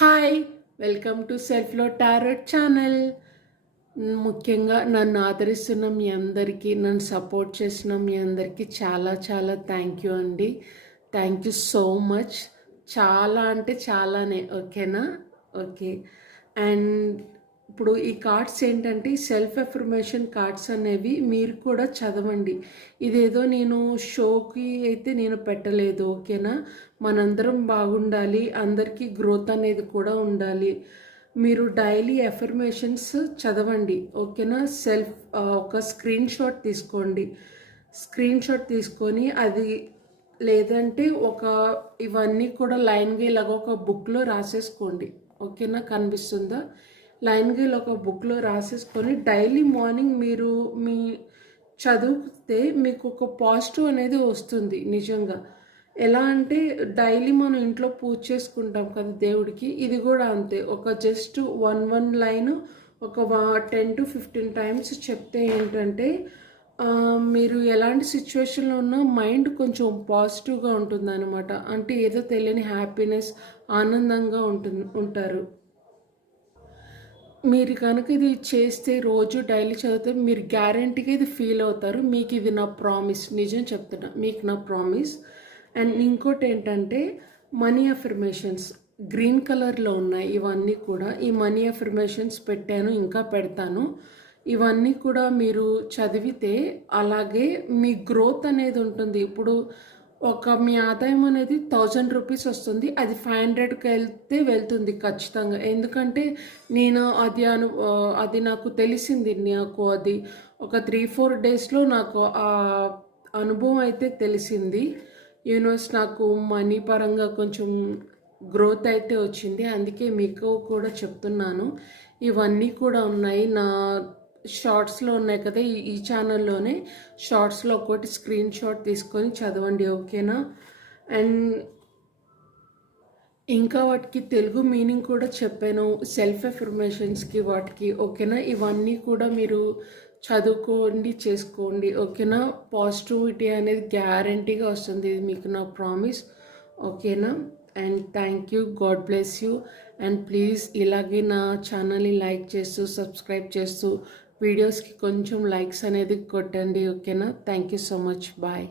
Hi, welcome to self లో tarot channel. ముఖ్యంగా నన్ను ఆదరిస్తున్న మీ అందరికీ, నన్ను సపోర్ట్ చేసిన మీ అందరికీ చాలా చాలా థ్యాంక్ యూ అండి. Thank you so much. చాలా అంటే చాలానే, ఓకేనా? ఓకే. అండ్ ఇప్పుడు ఈ కార్డ్స్ ఏంటంటే సెల్ఫ్ ఎఫర్మేషన్ కార్డ్స్ అనేవి మీరు కూడా చదవండి. ఇదేదో నేను షోకి అయితే నేను పెట్టలేదు, ఓకేనా? మనందరం బాగుండాలి, అందరికీ గ్రోత్ అనేది కూడా ఉండాలి. మీరు డైలీ ఎఫర్మేషన్స్ చదవండి, ఓకేనా? ఒక స్క్రీన్ షాట్ తీసుకోండి. స్క్రీన్ షాట్ తీసుకొని అది లేదంటే ఇవన్నీ కూడా లైన్గా ఇలాగ ఒక బుక్లో రాసేసుకోండి, ఓకేనా? కనిపిస్తుందా? లైన్గా ఇలా ఒక బుక్లో రాసేసుకొని డైలీ మార్నింగ్ మీరు చదివితే మీకు ఒక పాజిటివ్ అనేది వస్తుంది నిజంగా. ఎలా అంటే డైలీ మనం ఇంట్లో పూజ చేసుకుంటాం కదా దేవుడికి, ఇది కూడా అంతే. ఒక జస్ట్ వన్ లైన్ ఒక 10 to 15 టైమ్స్ చెప్తే ఏంటంటే మీరు ఎలాంటి సిచ్యువేషన్లో ఉన్నా మైండ్ కొంచెం పాజిటివ్గా ఉంటుంది అనమాట. అంటే ఏదో తెలియని హ్యాపీనెస్, ఆనందంగా ఉంటారు. మీరు కనుక ఇది చేస్తే, రోజు డైలీ చదివితే మీరు గ్యారంటీగా ఇది ఫీల్ అవుతారు. మీకు ఇది నా ప్రామిస్, నిజం చెప్తున్నా, మీకు నా ప్రామిస్. అండ్ ఇంకోటి ఏంటంటే మనీ అఫర్మేషన్స్ గ్రీన్ కలర్లో ఉన్నాయి. ఇవన్నీ కూడా ఈ మనీ అఫర్మేషన్స్ పెట్టాను, ఇంకా పెడతాను. ఇవన్నీ కూడా మీరు చదివితే అలాగే మీ గ్రోత్ అనేది ఉంటుంది. ఇప్పుడు మీ ఆదాయం అనేది 1000 రూపీస్ వస్తుంది, అది 500కి వెళ్తుంది ఖచ్చితంగా. ఎందుకంటే నేను అది నాకు తెలిసింది. నాకు అది ఒక 3-4 డేస్లో నాకు ఆ అనుభవం అయితే తెలిసింది. యూనివర్స్ నాకు మనీ పరంగా కొంచెం గ్రోత్ అయితే వచ్చింది. అందుకే మీకు కూడా చెప్తున్నాను. ఇవన్నీ కూడా ఉన్నాయి నా షార్ట్స్లో ఉన్నాయి కదా, ఈ ఛానల్లోనే షార్ట్స్లో ఒకటి స్క్రీన్ షాట్ తీసుకొని చదవండి, ఓకేనా? అండ్ ఇంకా వాటికి తెలుగు మీనింగ్ కూడా చెప్పాను, సెల్ఫ్ ఎఫర్మేషన్స్కి వాటికి, ఓకేనా? ఇవన్నీ కూడా మీరు చదువుకోండి, చేసుకోండి, ఓకేనా? పాజిటివిటీ అనేది గ్యారంటీగా వస్తుంది, ఇది మీకు నా ప్రామిస్, ఓకేనా? And thank you, God bless you. And please ఇలాగే నా ఛానల్ని లైక్ చేస్తూ, సబ్స్క్రైబ్ చేస్తూ, వీడియోస్కి కొంచెం లైక్స్ అనేది కొట్టండి, ఓకేనా? Thank you so much. Bye.